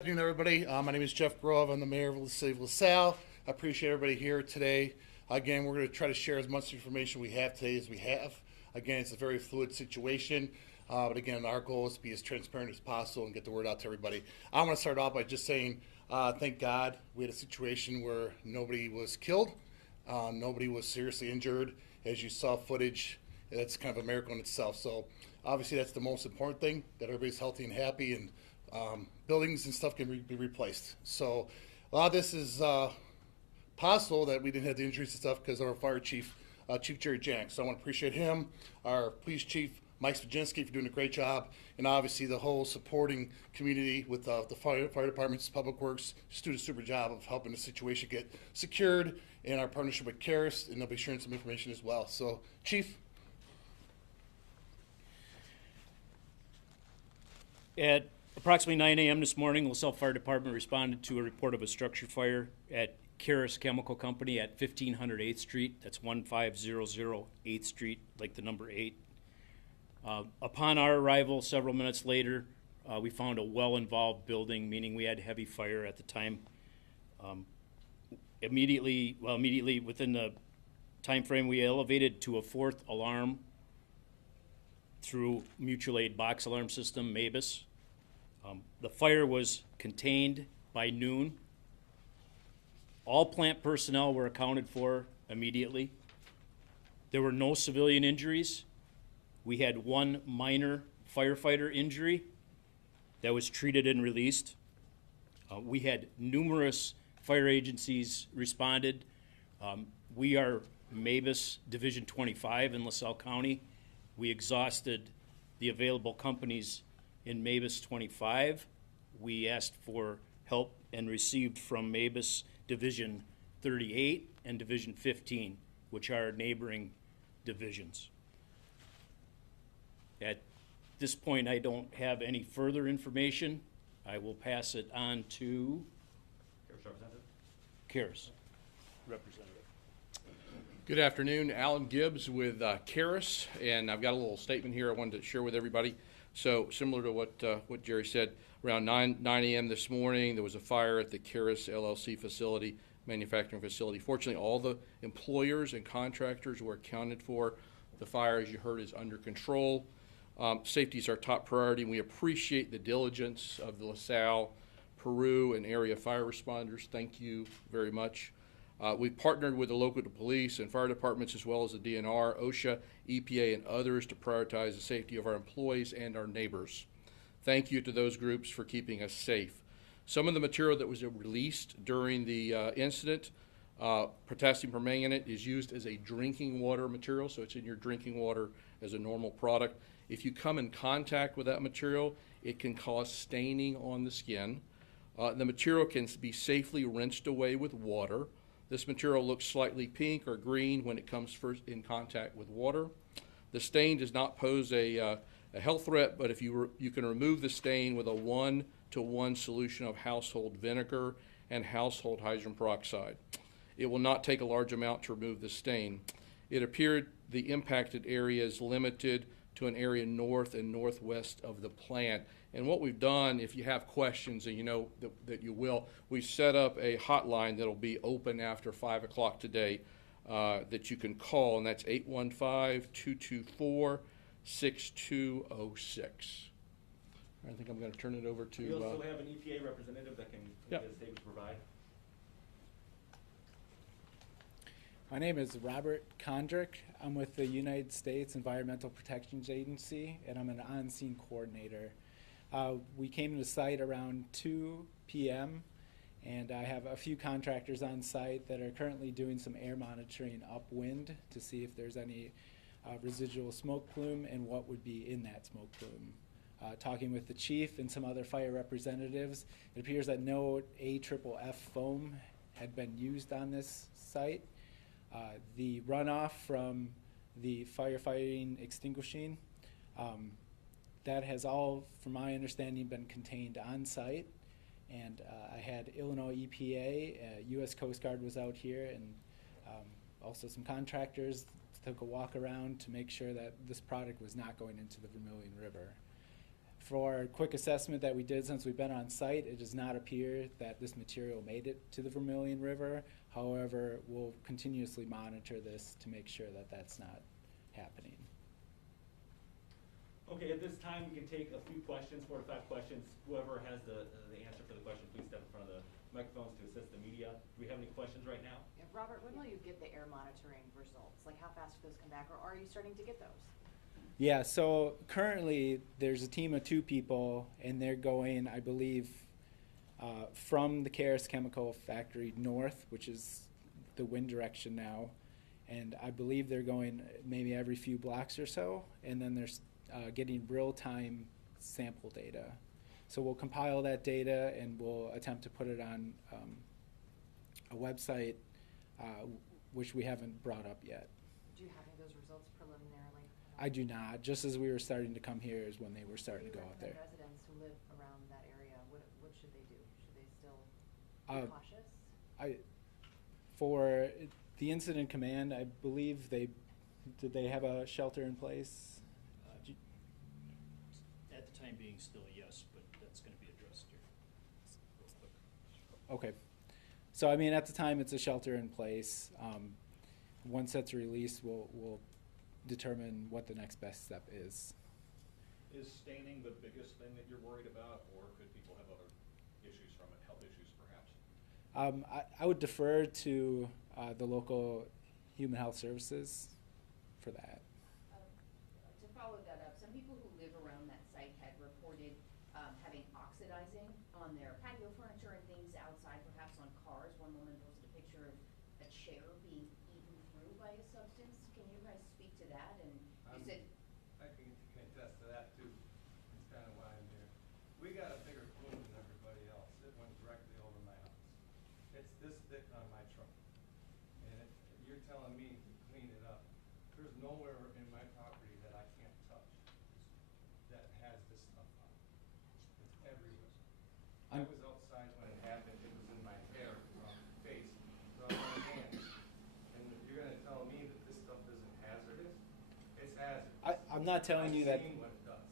Good afternoon, everybody. My name is Jeff Grove. I'm the mayor of the city of LaSalle. I appreciate everybody here today. Again, we're going to try to share as much information we have today as we have. Again, it's a very fluid situation, but again, our goal is to be as transparent as possible and get the word out to everybody. I want to start off by just saying, thank God we had a situation where nobody was killed, nobody was seriously injured. As you saw footage, that's kind of a miracle in itself. So obviously, that's the most important thing, that everybody's healthy and happy, and buildings and stuff can be replaced. So a lot of this is possible that we didn't have the injuries and stuff because of our fire chief, Chief Jerry Jank. So I want to appreciate him, our police chief, Mike Spaginski, for doing a great job, and obviously the whole supporting community with the fire departments, public works, just doing a super job of helping the situation get secured, and our partnership with Karis, and they'll be sharing some information as well. So, Chief. At approximately 9 a.m. this morning, LaSalle Fire Department responded to a report of a structure fire at Karis Chemical Company at 1500 8th Street. That's 1500 8th Street, like the number 8. Upon our arrival, several minutes later, we found a well-involved building, meaning we had heavy fire at the time. Immediately within the time frame, we elevated to a fourth alarm through mutual aid box alarm system, MABUS. The fire was contained by noon. All plant personnel were accounted for immediately. There were no civilian injuries. We had one minor firefighter injury that was treated and released. We had numerous fire agencies responded. We are MABUS Division 25 in LaSalle County. We exhausted the available companies in MABUS 25. We asked for help and received from MABUS Division 38 and Division 15, which are neighboring divisions. At this point, I don't have any further information. I will pass it on to Karis representative. Good afternoon, Alan Gibbs with Karis, and I've got a little statement here I wanted to share with everybody. So similar to what Jerry said, around 9 a.m. this morning, there was a fire at the Karis LLC facility, manufacturing facility. Fortunately, all the employers and contractors were accounted for. The fire, as you heard, is under control. Safety is our top priority, and we appreciate the diligence of the LaSalle, Peru, and area fire responders. Thank you very much. We've partnered with the local police and fire departments, as well as the DNR, OSHA, EPA, and others to prioritize the safety of our employees and our neighbors. Thank you to those groups for keeping us safe. Some of the material that was released during the incident, potassium permanganate, is used as a drinking water material, so it's in your drinking water as a normal product. If you come in contact with that material, it can cause staining on the skin. The material can be safely rinsed away with water. This material looks slightly pink or green when it comes first in contact with water. The stain does not pose a health threat, but if you can remove the stain with a 1-to-1 solution of household vinegar and household hydrogen peroxide. It will not take a large amount to remove the stain. It appeared the impacted area is limited to an area north and northwest of the plant. And what we've done, if you have questions, and you know that you will, we set up a hotline that'll be open after 5 o'clock today that you can call, and that's 815-224-6206. I think I'm going to turn it over to... We also have an EPA representative that can Yep. get a statement provide. My name is Robert Kondrick. I'm with the United States Environmental Protection Agency, and I'm an on-scene coordinator. We came to the site around 2 p.m., and I have a few contractors on site that are currently doing some air monitoring upwind to see if there's any residual smoke plume and what would be in that smoke plume. Talking with the chief and some other fire representatives, it appears that no AFFF foam had been used on this site. The runoff from the firefighting extinguishing, that has all, from my understanding, been contained on site. And I had Illinois EPA, U.S. Coast Guard was out here, and also some contractors took a walk around to make sure that this product was not going into the Vermilion River. For a quick assessment that we did since we've been on site, it does not appear that this material made it to the Vermilion River. However, we'll continuously monitor this to make sure that that's not happening. Okay, at this time, we can take a few questions, 4 to 5 questions. Whoever has the answer for the question, please step in front of the microphones to assist the media. Do we have any questions right now? Yeah, Robert, when will you get the air monitoring results? Like, how fast do those come back, or are you starting to get those? Yeah, so currently there's a team of 2 people, and they're going, I believe, from the Karis Chemical Factory north, which is the wind direction now, and I believe they're going maybe every few blocks or so, and then they're getting real-time sample data. So we'll compile that data, and we'll attempt to put it on a website, which we haven't brought up yet. Do you have any of those results preliminarily? I do not. Just as we were starting to come here is when they were starting to go out there. Residents who live around that area, what should they do? Should they still Uh, be cautious? For the incident command, I believe they have a shelter in place. At the time being, still yes, but that's going to be addressed here real quick. Okay. So I mean, at the time, it's a shelter in place. Once that's released, we'll determine what the next best step is. Is staining the biggest thing that you're worried about, or could people have other issues from it, health issues perhaps? I would defer to the local human health services for that. To follow that up, some people who live around that site had reported having oxidizing on their patio furniture and things outside, perhaps on cars. One woman posted a picture of a chair being eaten through by a substance. Can you guys speak to that? And you said, I can attest to that too. It's kind of why I'm here. We got a bigger plume than everybody else. It went directly over my house. It's this thick on my truck. And you're telling me to clean it up. There's nowhere in my property that I can't touch that has this stuff on it. It's everywhere. I was outside when it happened. It was in my hair, face, on my hands. And you're gonna tell me that this stuff isn't hazardous? It's hazardous. I'm not telling you that. I've seen what it does.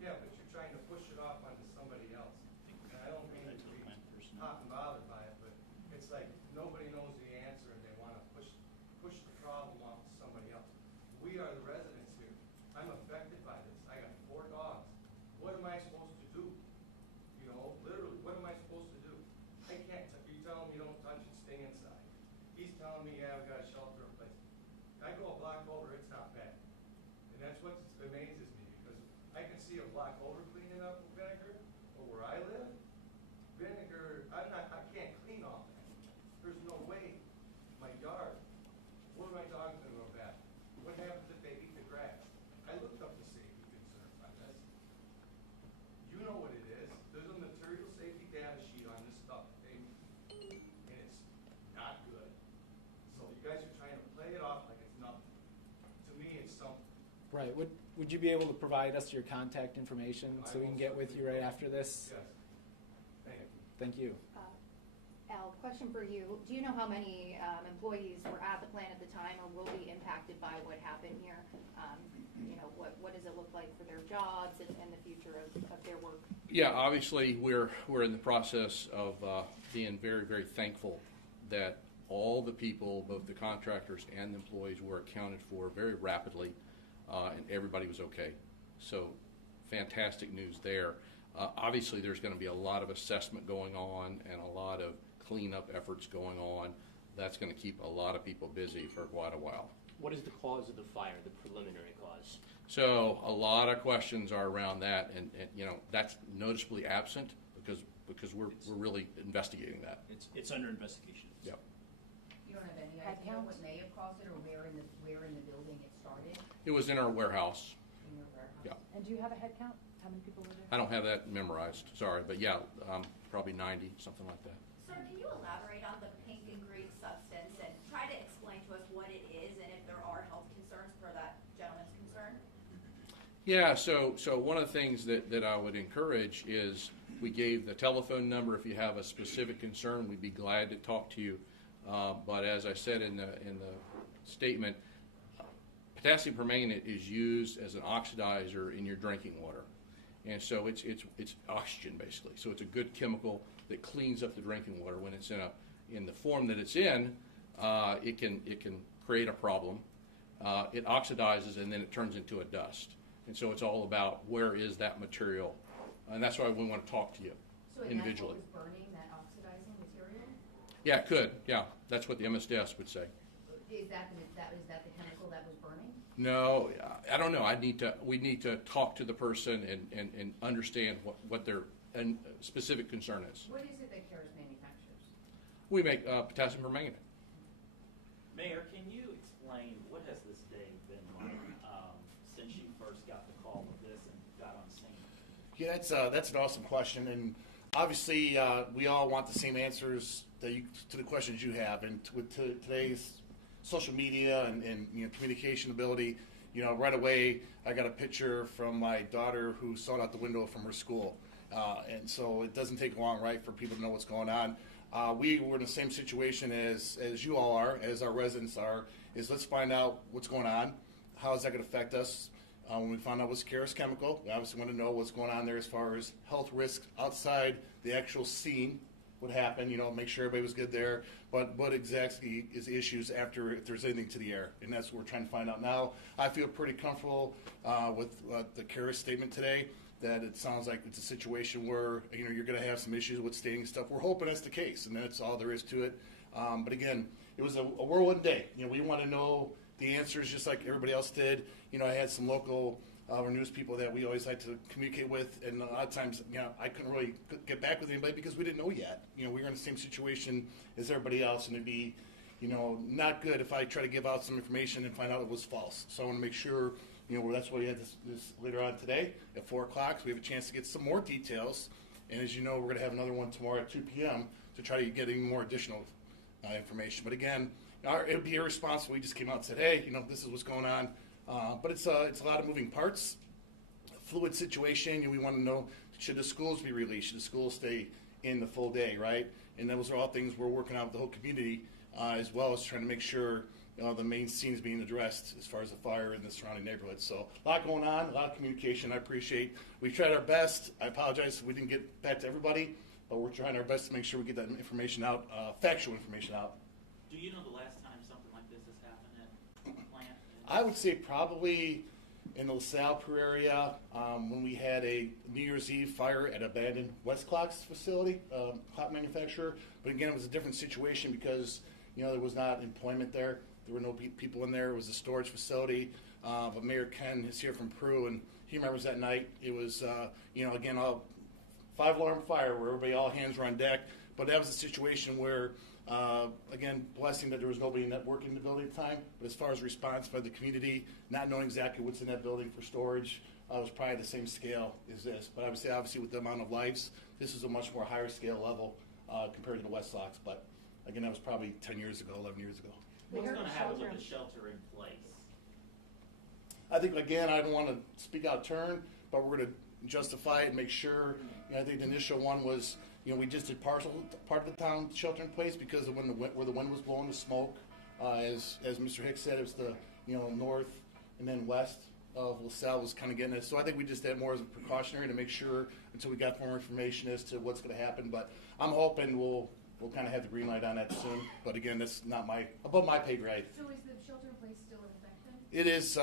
Yeah, but you're trying to push it off onto somebody else. And I don't mean to be hot and bothered by it, but it's like nobody knows the answer and they want to push the problem off to somebody else. We are the residents here. I'm affected by this. I got 4 dogs. What am I supposed to do? You know, literally, what am I supposed to do? I can't, you're telling me don't touch it, stay inside. He's telling me, yeah, we got a shelter in place. I go a block over, it's not bad. And that's what amazes me, because I can see a block over cleaning up with vinegar, or where I live, vinegar, I can't clean all that. There's no way. My yard, what are my dogs gonna go back? What happens if they eat the grass? I looked up the safety concerns on this. You know what it is. There's a material safety data sheet on this stuff, and it's not good. So you guys are trying to play it off like it's nothing. To me, it's something. Right. Would you be able to provide us your contact information so we can get with you right after this? Yes. Thank you. Thank you. Al, question for you. Do you know how many employees were at the plant at the time or will be impacted by what happened here? You know, what does it look like for their jobs and the future of their work? Yeah, obviously, we're in the process of being very, very thankful that all the people, both the contractors and the employees, were accounted for very rapidly, and everybody was okay. So, fantastic news there. Obviously, there's going to be a lot of assessment going on and a lot of cleanup efforts going on. That's going to keep a lot of people busy for quite a while. What is the cause of the fire, the preliminary cause? So a lot of questions are around that, and you know, that's noticeably absent because we're really investigating that. It's under investigation. Yep. you don't have any Head idea count? what may have caused it or where in the building it started It was in our warehouse. in your warehouse? Yeah. And do you have a head count? How many people were there? I don't have that memorized, sorry, but yeah, probably 90, something like that. Sir, can you elaborate on the pink and green substance and try to explain to us what it is and if there are health concerns per that gentleman's concern? Yeah, so one of the things that I would encourage is we gave the telephone number. If you have a specific concern, we'd be glad to talk to you. But as I said in the statement, potassium permanganate is used as an oxidizer in your drinking water. And so it's oxygen basically. So it's a good chemical that cleans up the drinking water. When it's in the form that it's in, it can create a problem. It oxidizes and then it turns into a dust. And so it's all about where is that material, and that's why we want to talk to you individually. So that's what was burning, that oxidizing material? Yeah, it could. Yeah, that's what the MSDS would say. Is that the chemical that was burning? No, I don't know. We need to talk to the person and understand what their specific concern is. What is it that Karis manufactures? We make potassium permanganate. Mayor, can you explain what has this day been like since you first got the call of this and got on scene? Yeah, that's an awesome question, and obviously we all want the same answers to the questions you have. And with today's social media and communication ability, right away I got a picture from my daughter who saw it out the window from her school, and so it doesn't take long, right, for people to know what's going on. We were in the same situation as you all are, as our residents are, is let's find out what's going on. How is that going to affect us? When we found out it was Karis chemical, we obviously want to know what's going on there as far as health risks outside the actual scene, what happened, make sure everybody was good there, but what exactly is the issues after, if there's anything to the air, and that's what we're trying to find out now. I feel pretty comfortable with the Karis statement today, that it sounds like it's a situation where you're going to have some issues with staining stuff. We're hoping that's the case, and that's all there is to it. But again, it was a whirlwind day. We want to know the answers just like everybody else did. I had some local news people that we always like to communicate with, and a lot of times, I couldn't really get back with anybody because we didn't know yet. We were in the same situation as everybody else, and it'd be, not good if I try to give out some information and find out it was false. So I want to make sure, that's why we had this later on today at 4 o'clock. So we have a chance to get some more details, and as you know, we're going to have another one tomorrow at 2 p.m. to try to get even more additional information. But again, it would be irresponsible. We just came out and said, hey, this is what's going on. But it's a lot of moving parts, fluid situation. We want to know, should the schools be released? Should the schools stay in the full day, right? And those are all things we're working out with the whole community, as well as trying to make sure the main scene is being addressed as far as the fire in the surrounding neighborhood. So a lot going on, a lot of communication. I appreciate. We tried our best. I apologize if we didn't get back to everybody, but we're trying our best to make sure we get that information out, factual information out. Do you know the last time something like this has happened at a plant? I would say probably in the Salle area when we had a New Year's Eve fire at abandoned West Clocks facility, clock manufacturer. But again, it was a different situation because there was not employment there. There were no people in there. It was a storage facility. But Mayor Ken is here from Peru, and he remembers that night. It was again a 5-alarm fire where everybody, all hands were on deck. But that was a situation where, again, blessing that there was nobody in that working in the building at the time. But as far as response by the community, not knowing exactly what's in that building for storage, was probably the same scale as this. But I would say, obviously, with the amount of lives, this is a much more higher scale level compared to the West Sox. But again, that was probably 10 years ago, 11 years ago. What's going to happen with the shelter in place? I think, again, I don't want to speak out of turn, but we're going to justify it and make sure. I think the initial one was, we just did part of the town shelter in place because of where the wind was blowing the smoke. As Mr. Hicks said, it was the north and then west of LaSalle was kind of getting it. So I think we just did more as a precautionary to make sure until we got more information as to what's going to happen. But I'm hoping we'll kind of have the green light on that soon. But again, that's not above my pay grade. So is the shelter in place still in effect then? It is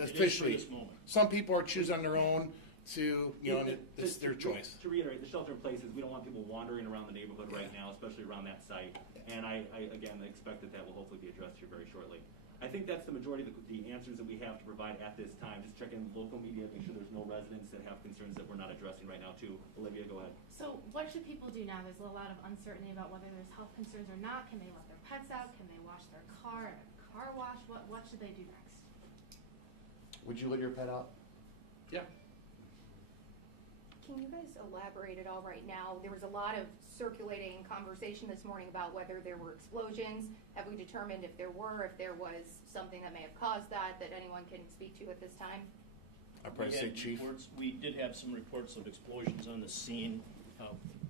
officially. Some people are choosing on their own to, and it's their choice. To reiterate, the shelter in place is we don't want people wandering around the neighborhood right now, especially around that site. And I again, expect that will hopefully be addressed here very shortly. I think that's the majority of the answers that we have to provide at this time. Just check in local media, make sure there's no residents that have concerns that we're not addressing right now too. Olivia, go ahead. So what should people do now? There's a lot of uncertainty about whether there's health concerns or not. Can they let their pets out? Can they wash their car at a car wash? What should they do next? Would you let your pet out? Yeah. Can you guys elaborate at all right now? There was a lot of circulating conversation this morning about whether there were explosions. Have we determined if there was something that may have caused that anyone can speak to at this time? I'd probably say, Chief. We did have some reports of explosions on the scene.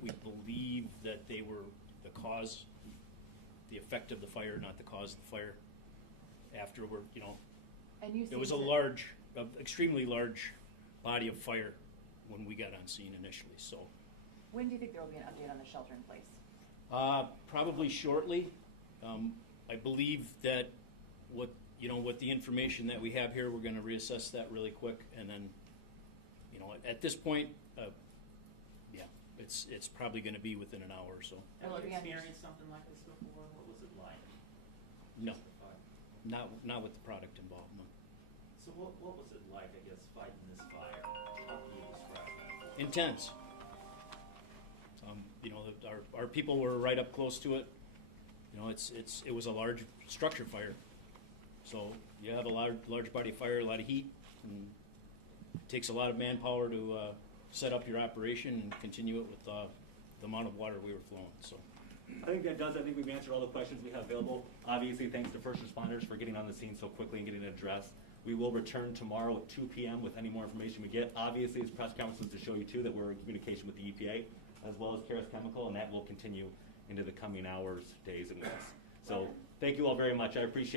We believe that they were the effect of the fire, not the cause of the fire. Afterward, And you it was a extremely large body of fire when we got on scene initially, so. When do you think there will be an update on the shelter in place? Probably shortly. I believe that with the information that we have here, we're gonna reassess that really quick, and then, at this point, yeah, it's probably gonna be within an hour or so. Have Well, you again, experienced something like this before? What was it like? No, not with the product involved, no. So what was it like, I guess, fighting this fire? How can you describe that? Intense. Our people were right up close to it. It was a large structure fire. So you have a large body fire, a lot of heat, and it takes a lot of manpower to set up your operation and continue it with the amount of water we were flowing. So I think that does. I think we've answered all the questions we have available. Obviously, thanks to first responders for getting on the scene so quickly and getting it addressed. We will return tomorrow at 2 p.m. with any more information we get. Obviously, it's press conferences to show you, too, that we're in communication with the EPA, as well as Karis Chemical, and that will continue into the coming hours, days, and weeks. So thank you all very much. I appreciate